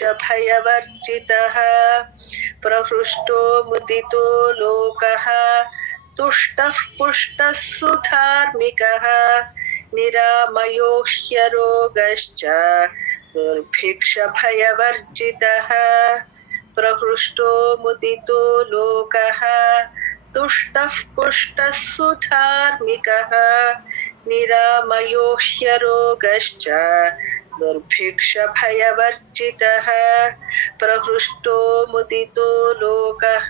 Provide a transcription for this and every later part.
दुर्भिक्षभयवर्जितः प्रहृष्टो मुदितो लोकः तुष्टः पुष्टः सुधार्मिकः निरामयो ह्यरोगश्च दुर्भिक्षभयवर्जितः प्रहृष्टो मुदितो लोकः तुष्टः पुष्टः सुधार्मिकः निरामयो ह्यरोगश्च दुर्भिक्षभयवर्जितः प्रहृष्टो मुदितो लोकः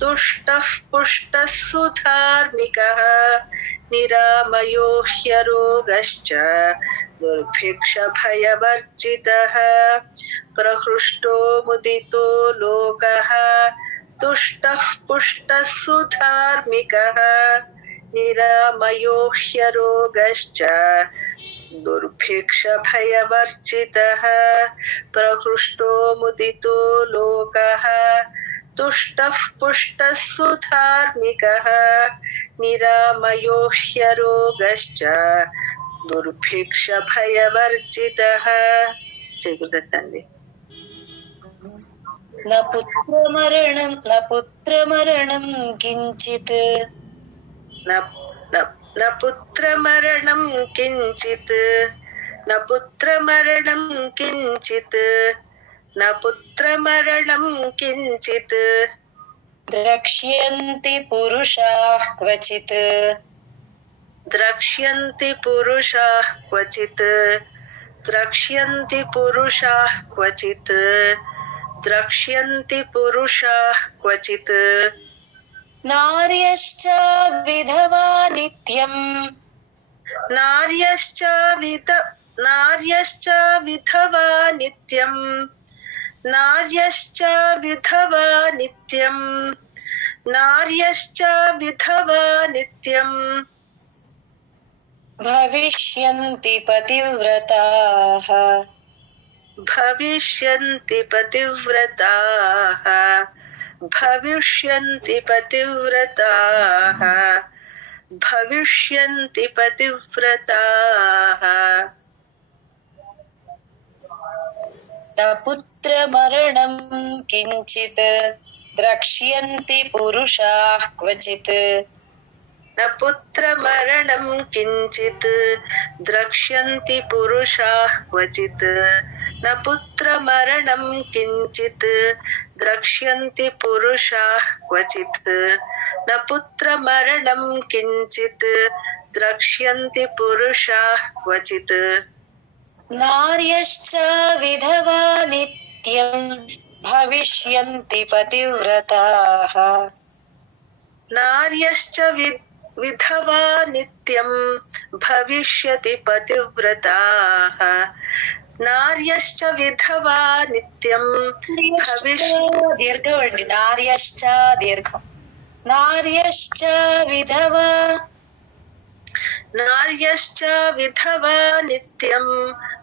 तुष्टः पुष्टः सुधार्मिकः निरामयो ह्यरोगश्च दुर्भिक्षभयवर्जितः प्रहृष्टो मुदितो लोकः तुष्टः पुष्टः सुधार्मिकः निरामयो ह्यरोगश्च दुर्भिक्षभयवर्जितः प्रहृष्टो मुदितो लोकः तुष्टः पुष्टः सुधार्मिकः निरामयो ह्यरोगश्च दुर्भिक्षभयवर्जितः. जय गुरुदत्तांडी. न पुत्रमरणं किंचित् न पुत्रमरणं किंचित् न पुत्रमरणं किंचित् न पुत्रमरणं किंचित् द्रक्ष्यन्ति पुरुषाः क्वचित् द्रक्ष्यन्ति पुरुषाः क्वचित् द्रक्ष्यन्ति पुरुषाः क्वचित् द्रक्ष्यन्ति पुरुषाः क्वचित् नार्यश्च विधवा नित्यम् नार्यश्च विधवा नित्यम् नार्यश्च विधवा नित्यम् नार्यश्च विधवा नित्यम् भविष्यन्ति पतिव्रताः भविष्यन्ति पतिव्रताः भविष्यन्ति पतिव्रताः भविष्यन्ति पतिव्रताः. न पुत्रमरणं किंचित् द्रक्ष्यन्ति पुरुषाः क्वचित् न पुत्रमरणं किंचित् द्रक्ष्यन्ति पुरुषाः क्वचित् न पुत्रमरणं किंचित् द्रक्ष्यन्ति पुरुषाः क्वचित् न पुत्रमरणं किंचित् द्रक्ष्यन्ति पुरुषाः क्वचित् नार्यश्च विधवा नित्यम् भविष्यन्ति पतिव्रताः नार्यश्च विधवा नित्यं भविष्यति पतिव्रताः नार्यश्च विधवा नित्यं दीर्घवण्डि नार्यश्च दीर्घं नार्यश्च विधवा नार्यश्च विधवा नित्यं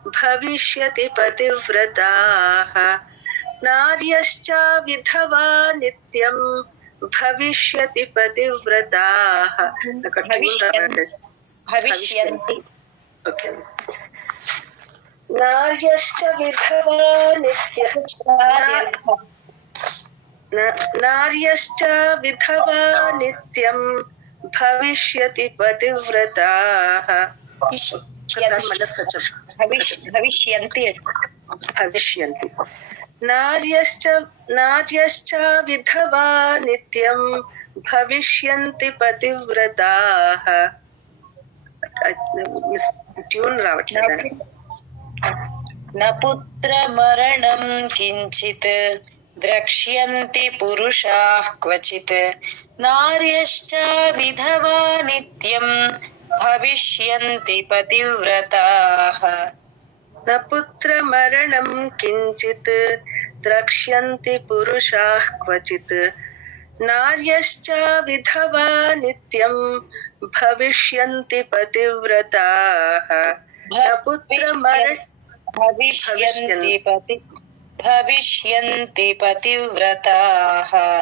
भविष्यति पतिव्रताः नार्यश्च विधवा नित्यं भविष्यति पतिव्रताः भविष्यन्ति नार्यश्च विधवा नित्यं नार्यश्च विधवा नित्यं भविष्यति पतिव्रताः भविष्यन्ति नार्यश्च विधवा नित्यं भविष्यन्ति पतिव्रताः. ट्यून रावट्లేదు. न पुत्रमरणं किंचित् द्रक्ष्यन्ति पुरुषाः क्वचित् नार्यश्च विधवा नित्यं भविष्यन्ति पतिव्रताः. न पुत्रमरणं किंचित् द्रक्ष्यन्ति पुरुषाः क्वचित् नार्यश्च विधवा नित्यं भविष्यन्ति पतिव्रताः. न पुत्रमरणं भविष्यन्ति पतिव्रताः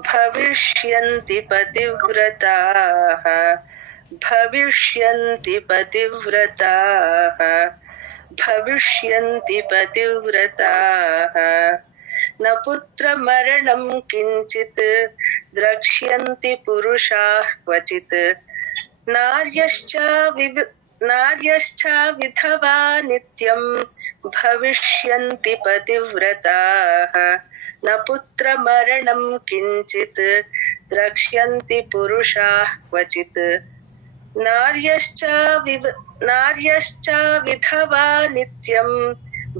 भविष्यन्ति पतिव्रताः भविष्यन्ति पतिव्रताः भविष्यन्ति पतिव्रताः न पुत्रमरणं किञ्चित् द्रक्ष्यन्ति पुरुषाः क्वचित् नार्यश्च विधवा नित्यं भविष्यन्ति पतिव्रताः न पुत्रमरणं किञ्चित् द्रक्ष्यन्ति पुरुषाः क्वचित् नार्यश्च विधवा नित्यं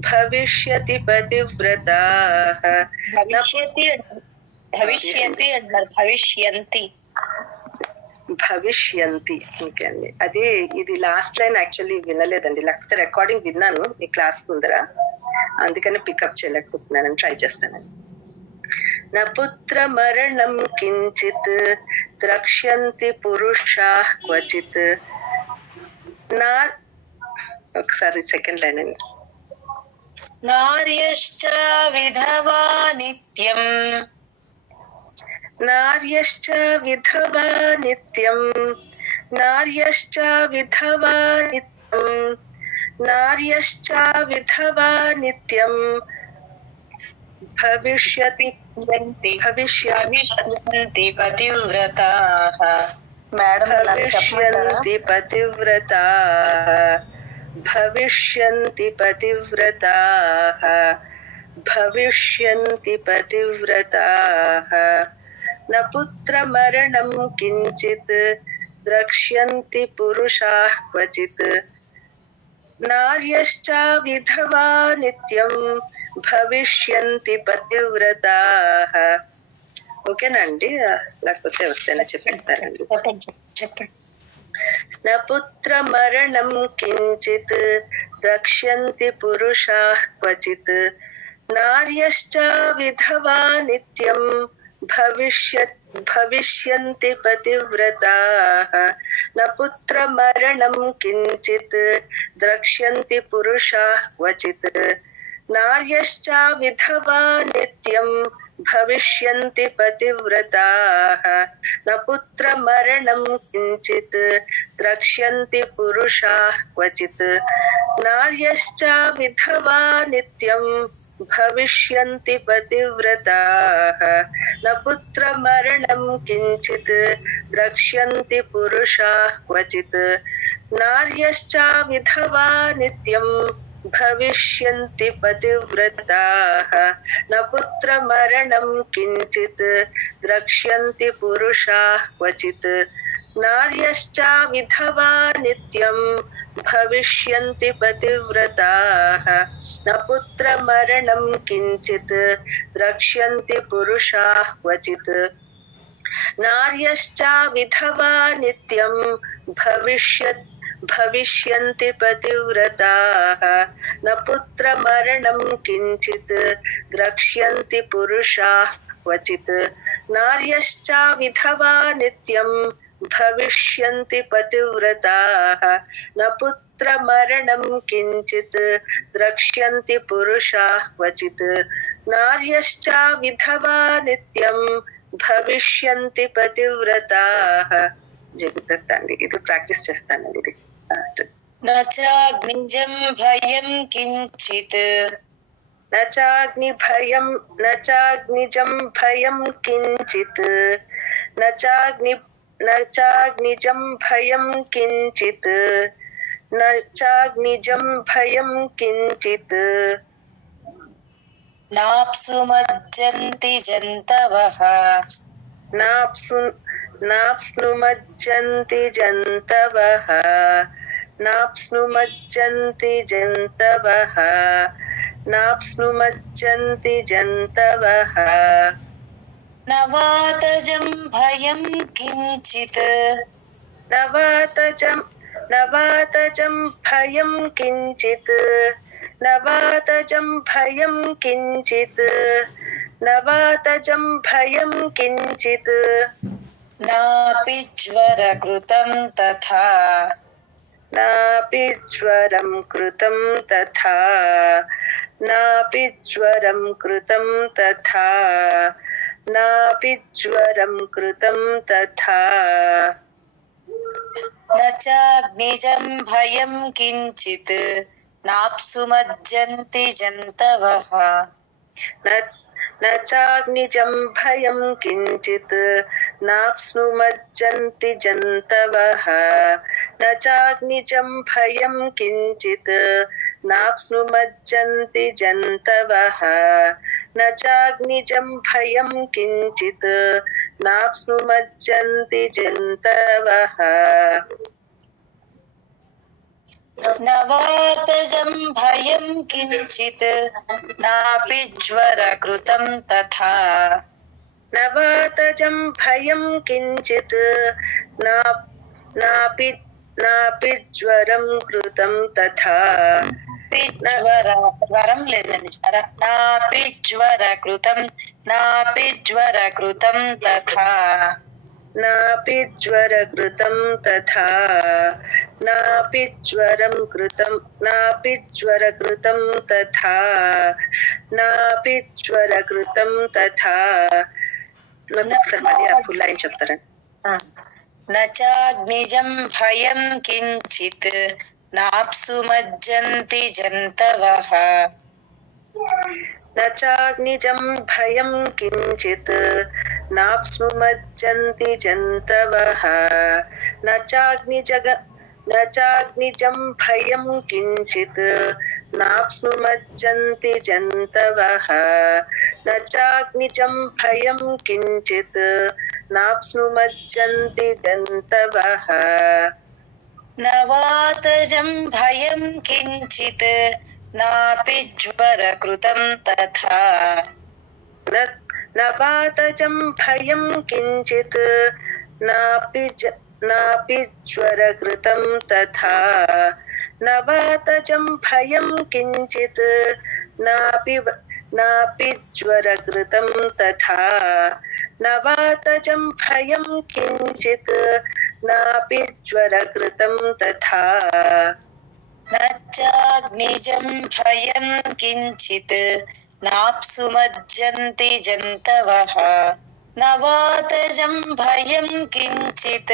भविष्यति पतिव्रताः భవిష్యంతి ఇంకండి అదే ఇది లాస్ట్ లైన్ యాక్చువల్లీ వినలేదండి, లేకపోతే రికార్డింగ్ విన్నాను మీ క్లాస్ ముందర, అందుకని పికప్ చేయలేకపోతున్నాను, ట్రై చేస్తానండి. न पुत्रमरणं किञ्चित् द्रक्ष्यन्ति पुरुषाः क्वचित् ఒకసారి సెకండ్ లైన్ అండి. నార్యశ్చ విధవా నిత్యం नार्यश्च विधवा नित्यं नार्यश्च विधवा नित्यं नार्यश्च विधवा नित्यं भविष्यति पतिव्रताः भविष्यन्ति पतिव्रताः भविष्यन्ति पतिव्रताः भविष्यन्ति पतिव्रताः न पुत्रमरणं किञ्चित् द्रक्ष्यन्ति पुरुषाः क्वचित् नार्यश्च विधवा नित्यं भविष्यन्ति पतिव्रताः. ఓకేనండి, లేకపోతే వస్తేనే చెప్పేస్తారండి. न पुत्रमरणं किञ्चित् द्रक्ष्यन्ति पुरुषाः क्वचित् नार्यश्च विधवा नित्यं भविष्यन्ति पतिव्रताः न पुत्रमरणं किञ्चित् द्रक्ष्यन्ति पुरुषाः क्वचित् नार्यश्च विधवा नित्यं भविष्यन्ति पतिव्रताः न पुत्रमरणं किञ्चित् द्रक्ष्यन्ति पुरुषाः क्वचित् नार्यश्च विधवा नित्यं भविष्यन्ति पतिव्रताः न पुत्रमरणं किञ्चित् द्रक्ष्यन्ति पुरुषाः क्वचित् नार्यश्च विधवा नित्यं भविष्यन्ति पतिव्रताः न पुत्रमरणं किञ्चित् द्रक्ष्यन्ति पुरुषाः क्वचित् नार्यश्च विधवा नित्यं भविष्यन्ति पतिव्रताः न पुत्रमरणं किञ्चित् द्रक्ष्यन्ति पुरुषाः क्वचित् नार्यश्च विधवा नित्यं भविष्यन्ति पतिव्रताः न पुत्रमरणं किञ्चित् द्रक्ष्यन्ति पुरुषाः क्वचित् नार्यश्च विधवा नित्यं भविष्यन्ति पतिव्रताः न पुत्रमरणं किञ्चित् द्रक्ष्यन्ति पुरुषाः क्वचित् नार्यश्च विधवा नित्यं भविष्यन्ति पतिव्रताः. చెబుతాండి, ఇది ప్రాక్టీస్ చేస్తానండి. ఇది లాస్ట్. నచాగ్నిజం భయం కించిత్ నచాగ్నిజం భయం కించిత్ నచాగ్నిజం భయం కించిత్ నచాగ్నిజం భయం కించిత్ నాప్సుమజ్జంతి జంతవః नाप्स्नुमज्जन्ति जन्तवः नाप्स्नुमज्जन्ति जन्तवः नाप्स्नुमज्जन्ति जन्तवः नवातजं भयं किञ्चित् नवातजं भयं किञ्चित् नवातजं भयं किञ्चित् नवातजं भयं किञ्चित् नापि ज्वरकृतं तथा नापि ज्वरं कृतं तथा नापि ज्वरं कृतं तथा नापि ज्वरं कृतं तथा न चाग्निजं भयं किञ्चित् नाप्सुमज्जन्ति जन्तवः न चाग्निजं भयं किञ्चित् नाप्नुमज्जन्ति जन्तवः न चाग्निजं भयं किञ्चित् नाप्नुमज्जन्ति जन्तवः न चाग्निजं भयं किञ्चित् नाप्नुमज्जन्ति जन्तवः न वातजं भयं किञ्चित् नापि ज्वरकृतं तथा न वातजं भयं किञ्चित् नापि ज्वरं कृतं तथा ज्वरं लेదండి नापि ज्वरकृतं तथा नापि ज्वरकृतं तथा नापि ज्वरं कृतं नापि ज्वरकृतं तथा नापि ज्वरकृतं तथा फुल लाइन చెప్తారా न चाग्निजं भयं किञ्चित् नाप्सुमज्जन्ति जन्तवः न चाग्निजं भयं किञ्चित् नाप्नुमज्जन्ति जन्तवः न चाग्निजं भयं किञ्चित् नाप्नुमज्जन्ति जन्तवः न चाग्निजं भयं किञ्चित् नाप्नुमज्जन्ति जन्तवः न वातजं भयं किञ्चित् नापि ज्वरकृतं तथा न वातजं भयं किञ्चित् नापि ज्वरकृतं तथा न वातजं भयं किञ्चित् नापि ज्वरकृतं तथा न वातजं भयं किञ्चित् नापि ज्वरकृतं तथा न चाग्निजं भयं किञ्चित् नाप्सुमज्जन्ति जन्तवः न वातजं भयं किञ्चित्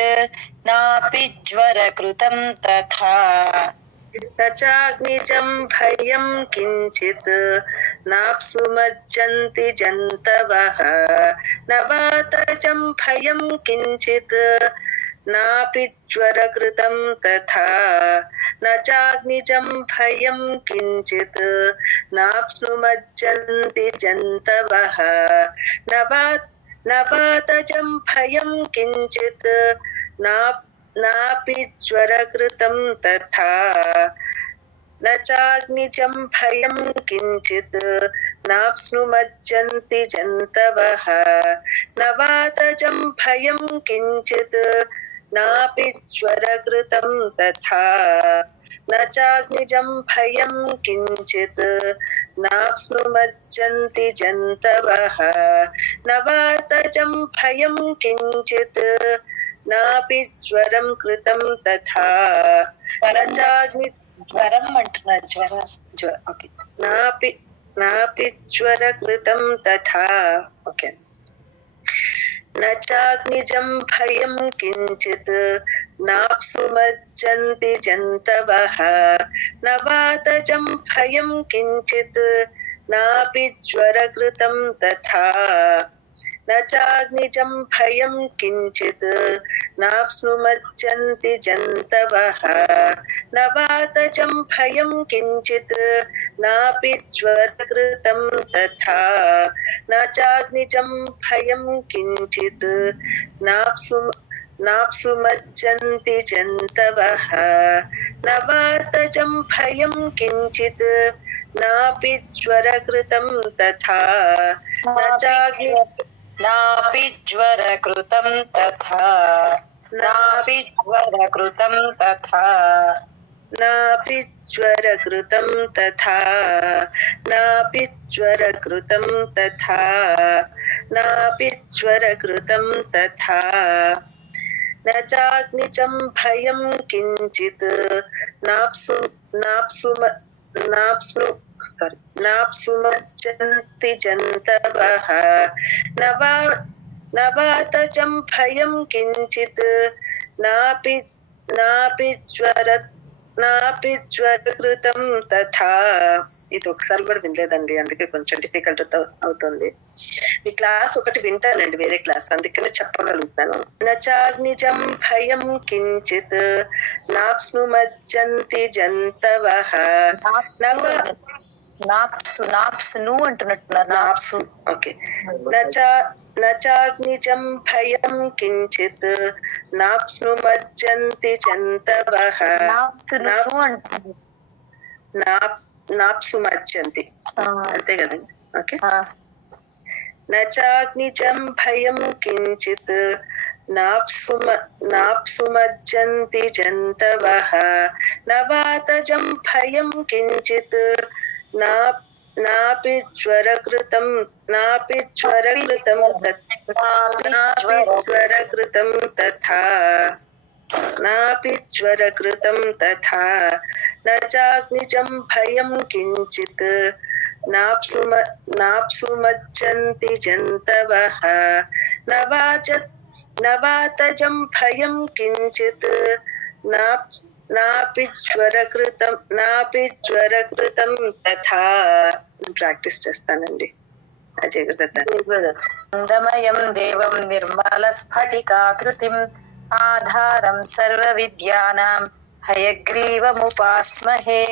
नापि ज्वरकृतं तथा न चाग्निजं भयं किञ्चित् नाप्सुमज्जन्ति जन्तवः न वातजं भयं किञ्चित् नापि ज्वरकृतं तथा न चाग्निजं भयं किञ्चित् नाप्नुमज्जन्ति जन्तवः न वातजं भयं किञ्चित् नापि ज्वरकृतं तथा न चाग्निजं भयं किञ्चित् नाप्नुमज्जन्ति जन्तवः न वातजं भयं किञ्चित् नापि ज्वरकृतं तथा न चाग्निजं भयं किञ्चित् नाप्नुमज्जन्ति जन्तवः न वातजं भयं किञ्चित् नापि ज्वरं कृतं तथा ज्वरं అంటున్నారు జ్వర ఓకే नापि ज्वरकृतं तथा ओके न चाग्निजं भयं किञ्चित् नाप्नुमज्जन्ति जन्तवः न वातजं भयं किञ्चित् नापि ज्वरकृतं तथा न चाग्निजं भयं किञ्चित् नाप्नुमज्जन्ति जन्तवः न वातजं भयं किञ्चित् नापि ज्वरकृतं तथा न चाग्निजं भयं किञ्चित् नाप्नुमज्जन्ति जन्तवः न वातजं भयं किञ्चित् नापि ज्वरकृतं तथा नापि ज्वरकृतं तथा नापि ज्वरकृतं तथा नापि ज्वरकृतं तथा नापि ज्वरकृतं तथा नापि ज्वरकृतं तथा न चाग्निजं भयं किञ्चित् नाप्नुमज्जन्ति जन्तवः न वातजं भयं किञ्चित् नापि నాపి జ్వరకృతం తథా. ఇది ఒకసారి కూడా వినలేదండి, అందుకే కొంచెం డిఫికల్ట్ అవుతుంది. మీ క్లాస్ ఒకటి వింటానండి, వేరే క్లాస్, అందుకనే చెప్పగలుగుతాను. నచాగ్నిజం భయం కించిత్ నాప్స్నుమజ్జంతి జంతవః. నాప్సు అంటున్నట్టున్నారు. నాప్సు. ఓకే. నచాగ్నిజం భయం కించిత్ నాప్స్నుమజ్జంతి జంతవః. నాప్సు మజ్జంతి, అంతే కదండి. ఓకే. నచాగ్నిజం భయం కించిత్ నాప్సుమజ్జంతి జంతవః. నవాతజం భయం కించిత్ నాపి జ్వరకృతం తథా. నాపి జ్వరకృతం తథా. నచాగ్నిజం భయం కించిత్ నాప్సుమజ్జంతి జంతవః. నవాతజం భయం కించిత్ నాపి జ్వరకృతం తథా. ప్రాక్టీస్ చేస్తానండి. అజయ్ అందమయం దేవం నిర్మల స్ఫటికాకృతిం ఆధారం సర్వ విద్యానాం హయగ్రీవముపాస్మహే.